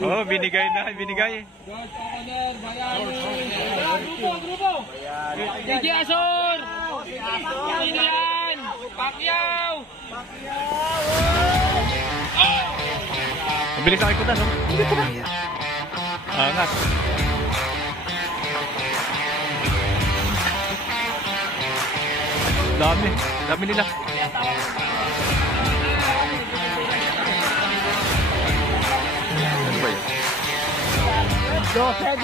Oh, binigay na, binigay. Grupo. DJ Asor. Sino yan? Pacquiao. Mabilis ang ikutan, no? Angat. Dami nila. Ano ba yun? 12. 4.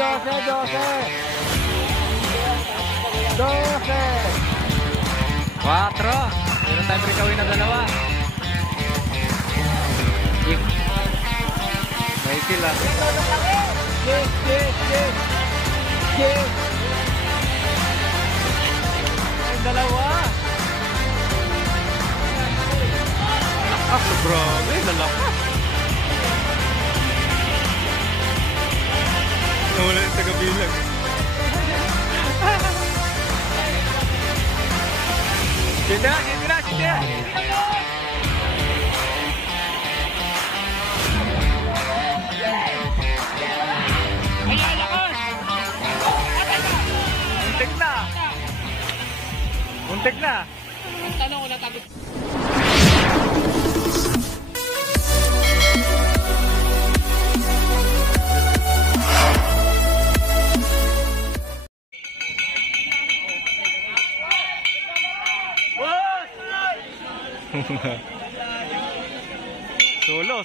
Meron tayong breakaway na 2. May sila. May 2. Lakas, grabe, lalakas. Nawala yung tagabilang. Sige na. Muntik na. Ang tanong ko natapos.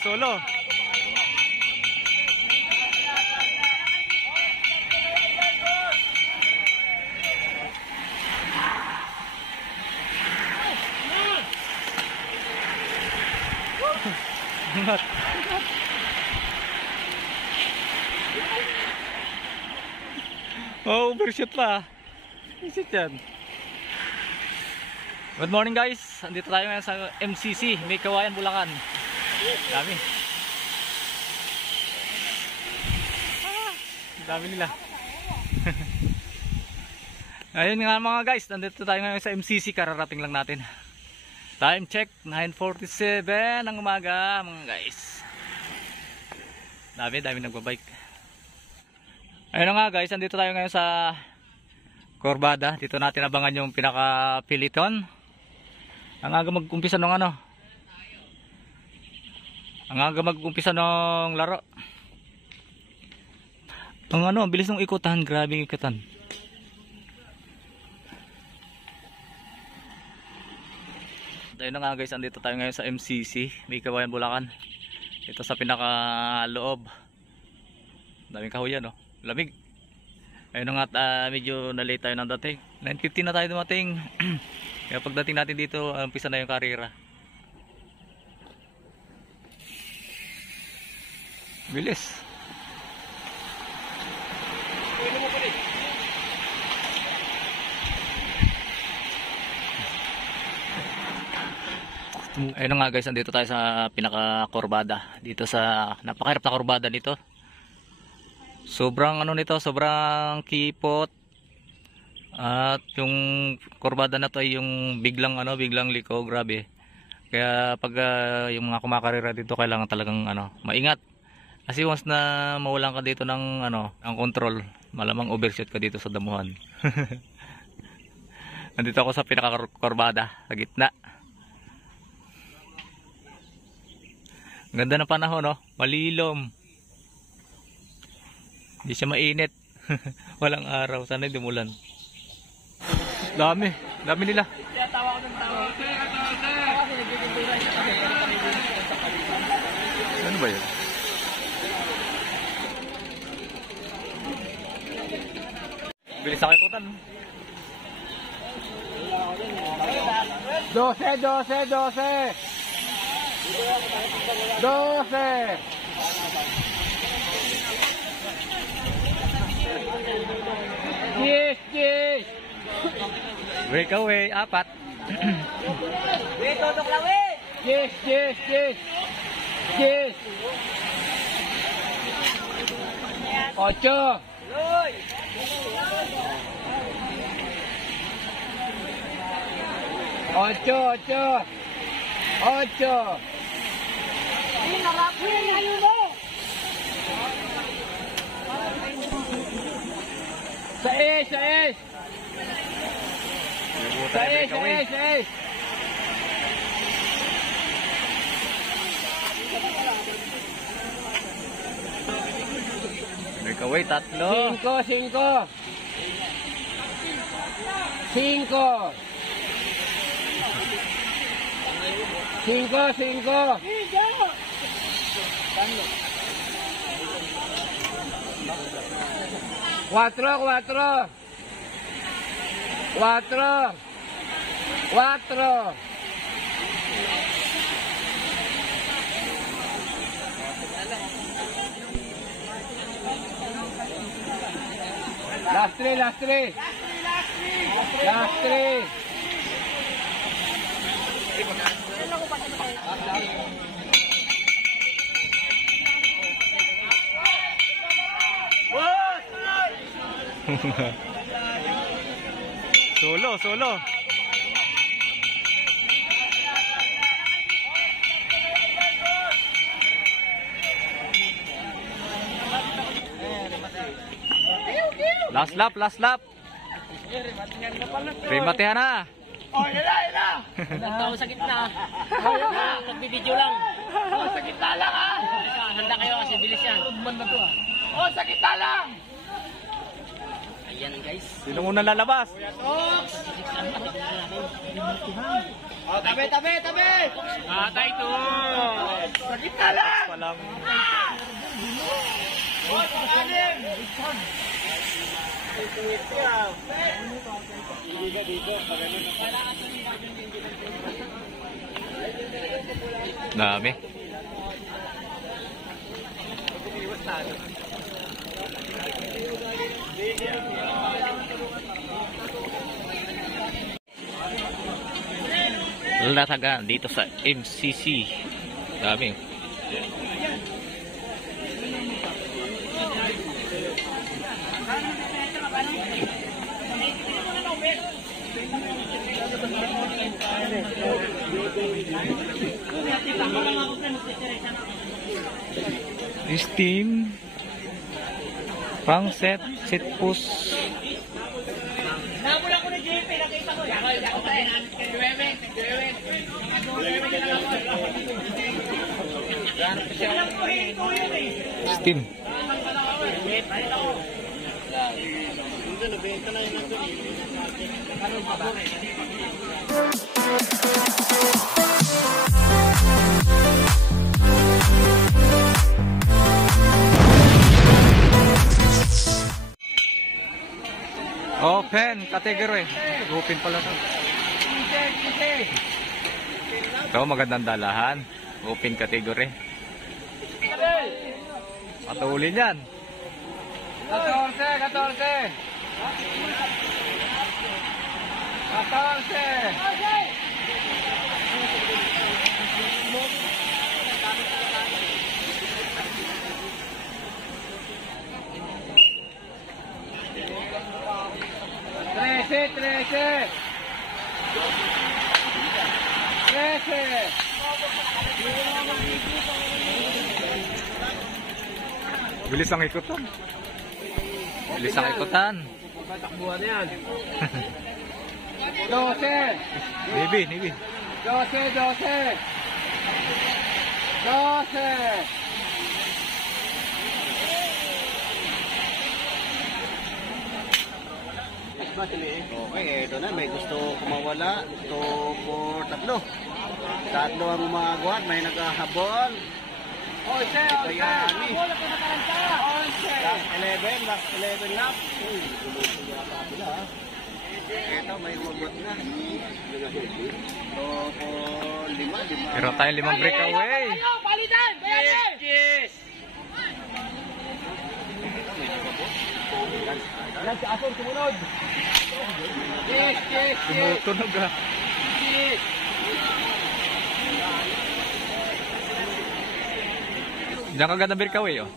Solo. Oh, overshoot pa. Overshoot yan. Good morning guys. Andito tayo ngayon sa MCC, May Kawayan, Bulacan. Dami. Dami nila. Ayun nga mga guys, nandito tayo ngayon sa MCC, kararating lang natin. Time check, 9:47 ng umaga mga guys. Dami nagbabike. Ayun nga guys, nandito tayo ngayon sa Corbada. Dito natin abangan yung pinaka-piliton. Ang aga mag-umpisa ng ano. Ang aga mag-umpisa ng laro. Ang ano, ang bilis ng ikutan, grabe yung ikutan. Ayun na nga guys, andito tayo ngayon sa MCC, May Kawayan, Bulacan. Ito sa pinaka-loob. Daming kahoyan, no? Lamig. Ayun na nga, medyo na-late tayo ng dating. 9:50 na tayo dumating. Kaya pagdating natin dito, umpisa na yung karera. Bilis. Ayun nga guys, andito tayo sa pinaka-kurbada. Dito sa napakahirap na kurbada nito. Sobrang ano nito, sobrang kipot. At yung kurbada na to ay yung biglang liko, grabe. Kaya pag yung mga kumakarera dito kailangan talagang maingat. Kasi once na mawalan ka dito ng ang control, malamang overshoot ka dito sa damuhan. Nandito ako sa pinaka-kurbada, sa gitna. Ganda ng panahon, no? Malilom. Hindi siya mainit. Walang araw. Sana hindi umulan. Dami nila. Tawa ko ng tawa. Ano ba yun? Bilis sa kikutan. 12. Yes. Breakaway, 4. Wait, tutok lang eh. Yes. 8. Loy. 8. Sais, sais. Sais, sais, sais. Breakaway, tatlo. 5, 5. 5. 5, 5. 4, 4. 4. 4. Last 3, last 3. Last 3. Solo, solo. Last lap, last lap. Rematihan na. Oh, yan na. Tao sa gitna. Nagbibideo lang. Oh, sa gitna lang ha. Handa kayo kasi bilis yan. Oh, sa gitna lang. Ayan guys. Sino muna lalabas? Oh, tabi, tabi, tabi. Ata ito. Sa gitna lang. Palang Oh, pang-anim. dami. Latagan dito sa MCC. Dami. Steam pang set push. Nabula ko na JP, nakita ko. Ako tayo na. Duweweng. Steam. Open category. Open pala to. Ito magandang dalahan. Open category. Patulin yan. 14, 14. 14. Trece, 13. Bilis ang ikutan. Bilis ang ikutan. Takbuhan yan. 12. Nibi. 12. 12. Okay, ito na. May gusto kumawala. Ito for tatlo. Tatlo ang umagawan. May naghahabol. 11. Kaya ani. 11. Last 11 lap. Ito may umagot na. Ito for 5. Meron tayong 5 breakaway. Palitan! Yes! Alam si Ason, sumunod! Yes! Tumutunog ah. Yes! Diyan ka ganda breakaway oh.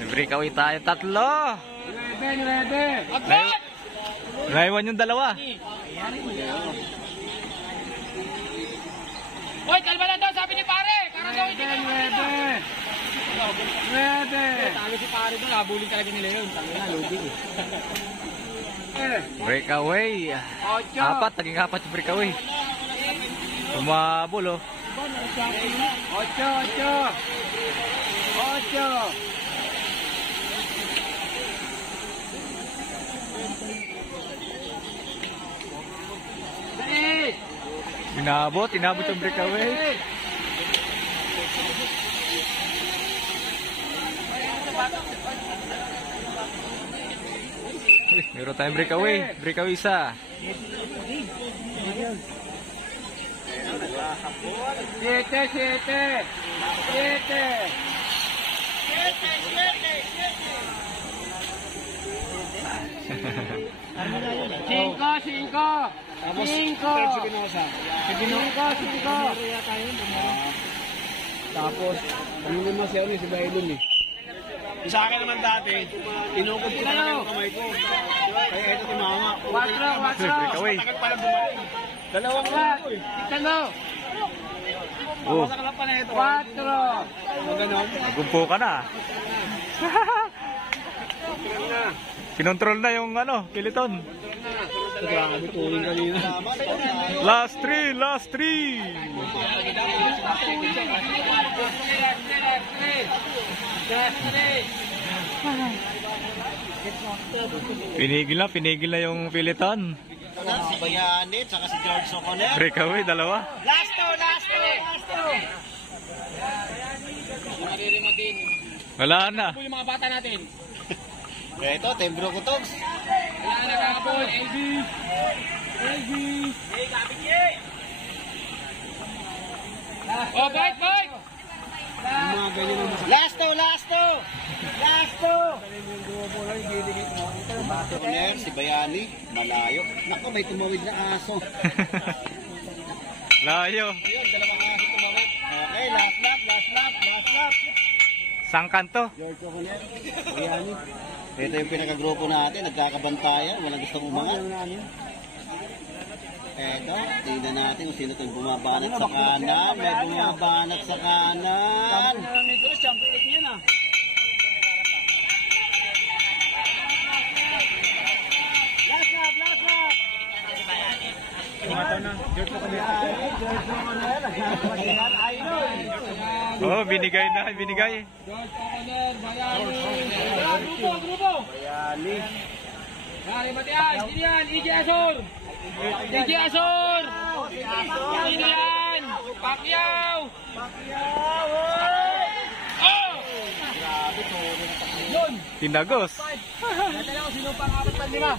May breakaway tayo tatlo. 11! Naiwan yung dalawa. Sabi si pare doon, habulin talaga nila yun. Tangin na, lugi eh. Breakaway. Apat, naging apat yung breakaway. Umabol oh. 8. Inabot yung breakaway. Uy, meron tayong breakaway. Breakaway isa. 7. Tapos, ano naman siya ulit si Bailon eh. Sa akin naman dati, tinukod ko na yung kamay ko. Kaya ito tumama. 4. Breakaway. Tagal pala bumalik. Dalawang ko eh. Oh, Sa kalap pa na ito. 4. O ganon. nagumpo ka na. Kinontrol na yung ano, Piliton. Grabe, tuwing kanina. Last 3. Pinigil na yung Piliton. Si Bayanit, saka si George Soconer. Breakaway, dalawa. Last two. Wala na. Yung mga bata natin. Ito, Tembro Kutogs. Wala na kakabol, LB. Oh, bite! Last two. Soconer, si Bayani, malayo. Naku, may tumawid na aso. Layo. Ayun, dalawang aso tumawid. Okay, last lap. Sang kanto. George Soconer, Bayani. Ito yung pinakagrupo natin, nagkakabantayan, walang gustong umangat. Eto, tingnan natin kung sino itong bumabanat sa kanan. May bumabanat sa kanan. Oh, binigay. Grupo! Bayani. Dari Matias, ini yan, EJ Azor! EJ Azor! Ini yan! Pacquiao! Oh! Yun! Tinagos. Natin ako sino pang apat pa nila.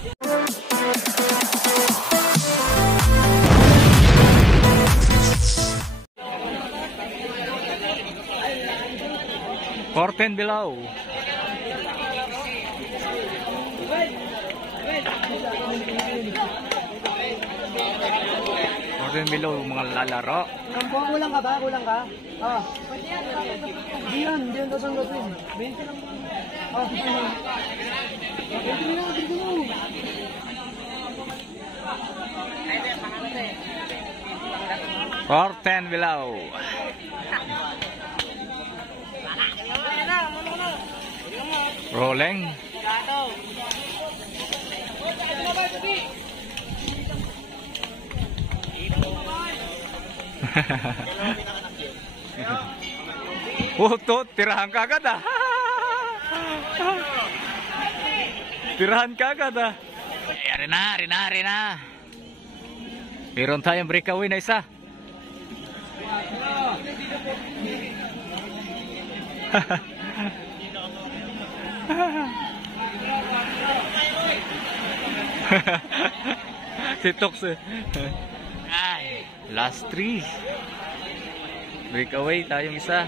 Corten below. Corten below mga lalaro. Kulang ka? Ah. Hindi yan tatanggapin. 20 lang. Ah. 20 lang. Corten below. Rolling. Puto, tirahan ka agad ah. Tirahan ka agad ah. Rina. Meron tayong breakaway na isa. Si Tox eh. Ay, last 3. Breakaway tayong isa.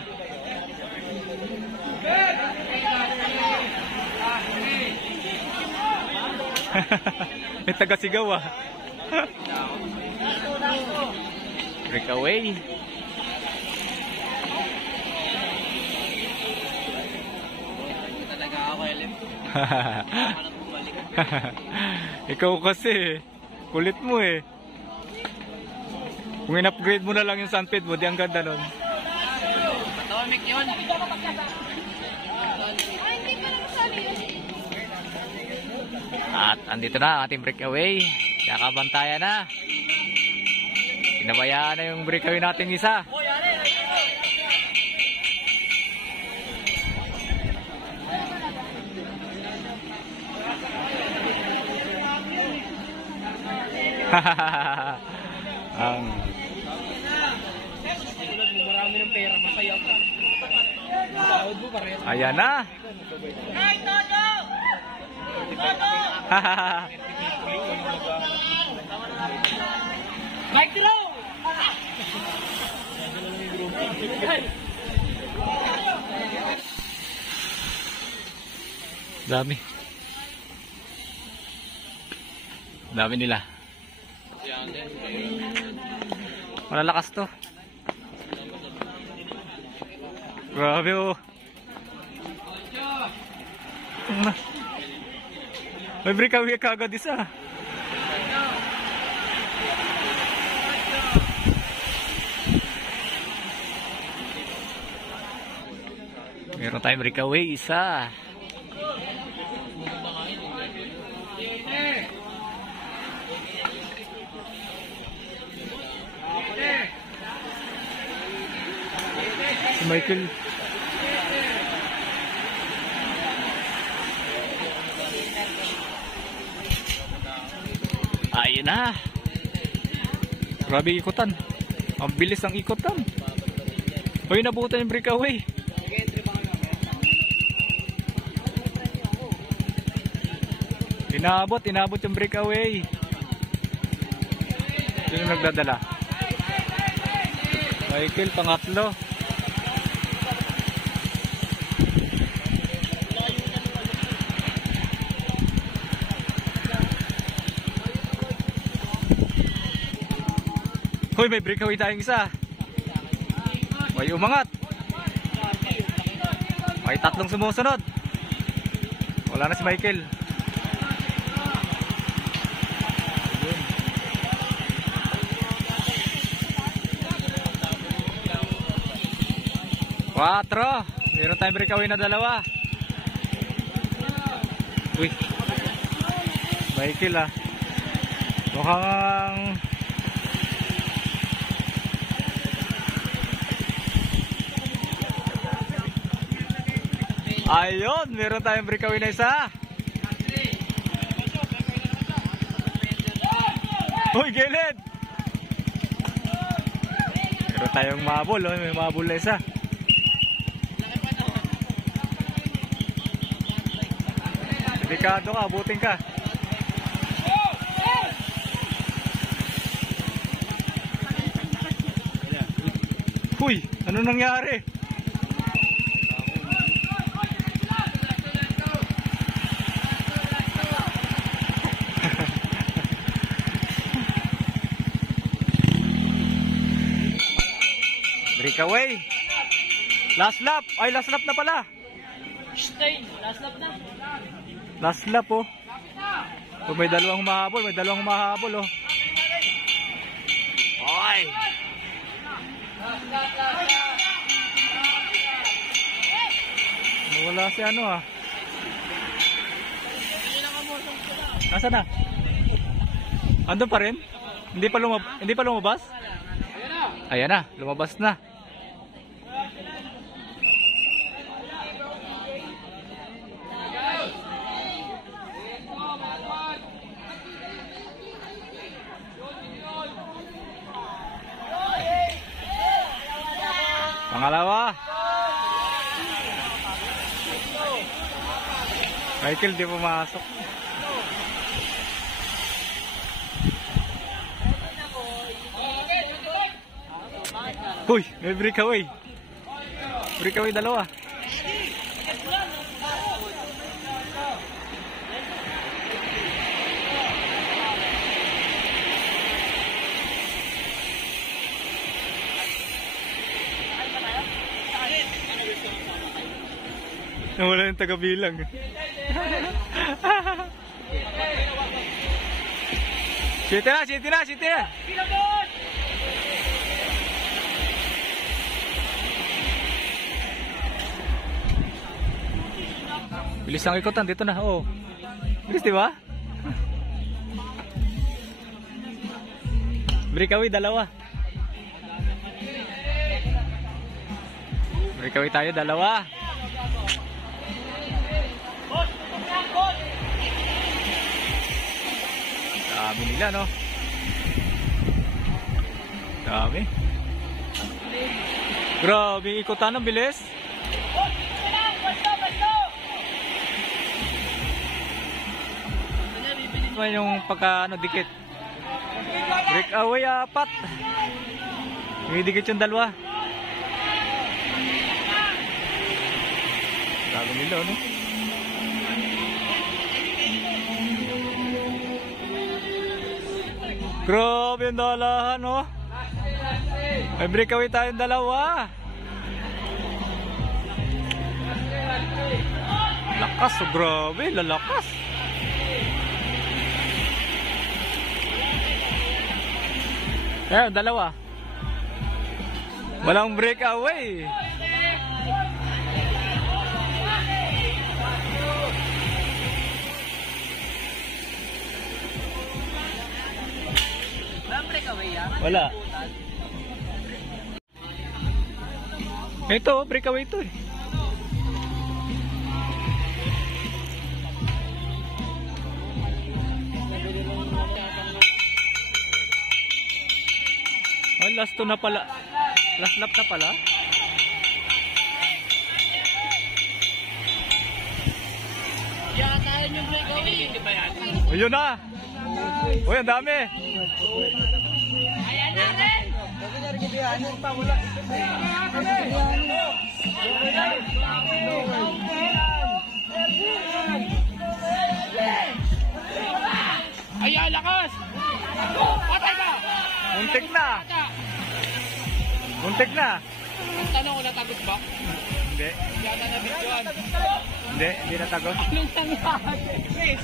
May taga-sigaw ah. Breakaway. Talaga ako, Elim. Ikaw kasi kulit mo eh. Kung in-upgrade mo na lang yung sunped mo, di ang ganda nun. Atomic yun. At andito na ang ating breakaway. Kakabantayan na. Pinabayaan na yung breakaway nating isa. Ang Marami ng pera, masaya ka. Sahod mo pareho. ayan na. Mike Dilo! Dami. Dami nila. Malalakas to. Grabe oh. May breakaway kagad isa. Meron tayong breakaway isa. Si Michael. Ayun na. Grabe ikutan. Ang bilis ang ikutan. Hoy, nabutan yung breakaway. Inabot yung breakaway. Sino yung nagdadala? Michael, pangatlo. Hoy, may breakaway tayong isa. May umangat. May tatlong sumusunod. Wala na si Michael. Quatro. Meron tayong breakaway na dalawa. Uy. Michael ah. Mukhang ayun, meron tayong breakaway na isa. Uy, gilid. Meron tayong mabul, oh. May mabul na isa. Delikado ka, abutin ka. Uy, ano nangyari? Breakaway. Last lap. Ay, last lap na pala. Stay, last lap na. Last lap oh. Oh, may dalawang humahabol. May dalawang humahabol oh. Oy. Wala si ano ah. Nasaan na? Andun pa rin? Hindi pa lumabas? Ayan na, lumabas na. Pangalawa. Michael di pumasok. Uy, may breakaway. Breakaway dalawa. Nawala yung taga-bilang. Siti na. Bilis ang ikutan dito na. Oh. Bilis, di ba? Breakaway, dalawa. Breakaway tayo, dalawa. Dami nila, no? Dami. Grabe, ikutan ng bilis. Ito yung pagka ano, dikit. Breakaway, 4. May dikit yung dalawa. Dami nila, no? Grabe yung dalahan, no? May breakaway tayong dalawa. Lakas, oh, grabe, lalakas. Ayan, dalawa. Walang breakaway. Wala. Ito, breakaway ito eh. Oh, last to na pala. Last lap na pala. Yatayin yung breakaway. Hindi ba yan? Ayun na. Uy, ang dami. Ayan na rin! Ayan, lakas! Patay ka! Muntik na. Muntik na. Ang tanong ko, natagos ba? Hindi. Yata na videoan. Hindi natago. Anong nangyari? Chris!